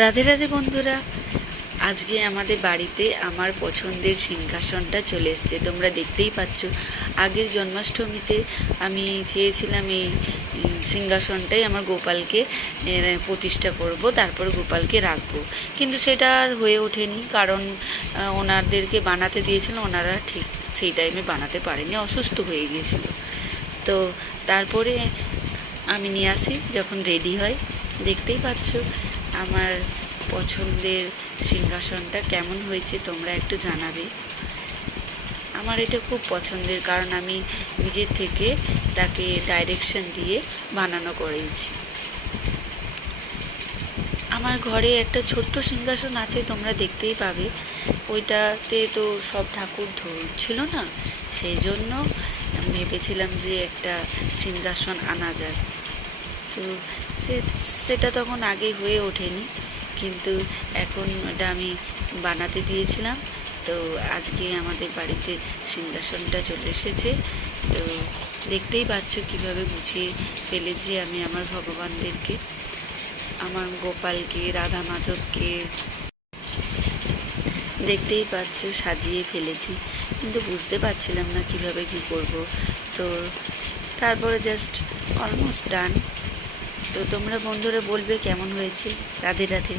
রাধে রাধে বন্ধুরা, আজকে আমাদের বাড়িতে আমার পছন্দের সিংহাসনটা চলে এসেছে। তোমরা দেখতেই পাচ্ছ, আগের জন্মাষ্টমীতে আমি চেয়েছিলাম এই সিংহাসনটাই আমার গোপালকে প্রতিষ্ঠা করব, তারপর গোপালকে রাখবো। কিন্তু সেটা আর হয়ে ওঠেনি, কারণ ওনাদেরকে বানাতে দিয়েছিলাম, ওনারা ঠিক সেই টাইমে বানাতে পারেনি, অসুস্থ হয়ে গিয়েছিল। তো তারপরে আমি নিয়ে আসি, যখন রেডি হয় দেখতেই পাচ্ছ আমার পছন্দের সিংহাসনটা কেমন হয়েছে তোমরা একটু জানাবে। আমার এটা খুব পছন্দের, কারণ আমি নিজের থেকে তাকে ডাইরেকশন দিয়ে বানানো করেছি। আমার ঘরে একটা ছোট্ট সিংহাসন আছে, তোমরা দেখতেই পাবে। ওইটাতে তো সব ঠাকুর ছিল না, সেই জন্য ভেবেছিলাম যে একটা সিংহাসন আনা যায়। তো সেটা তখন আগে হয়ে ওঠেনি, কিন্তু এখন ওটা আমি বানাতে দিয়েছিলাম। তো আজকে আমাদের বাড়িতে সিংহাসনটা চলে এসেছে। তো দেখতেই পাচ্ছ কীভাবে গুছিয়ে ফেলেছি আমি আমার ভগবানদেরকে, আমার গোপালকে, রাধা মাধবকে দেখতেই পাচ্ছ সাজিয়ে ফেলেছি, কিন্তু বুঝতে পারছিলাম না কিভাবে কি করব। তো তারপরে জাস্ট অলমোস্ট ডান। তো তোমরা বন্ধুরা বলবে কেমন হয়েছে। রাধে রাধে।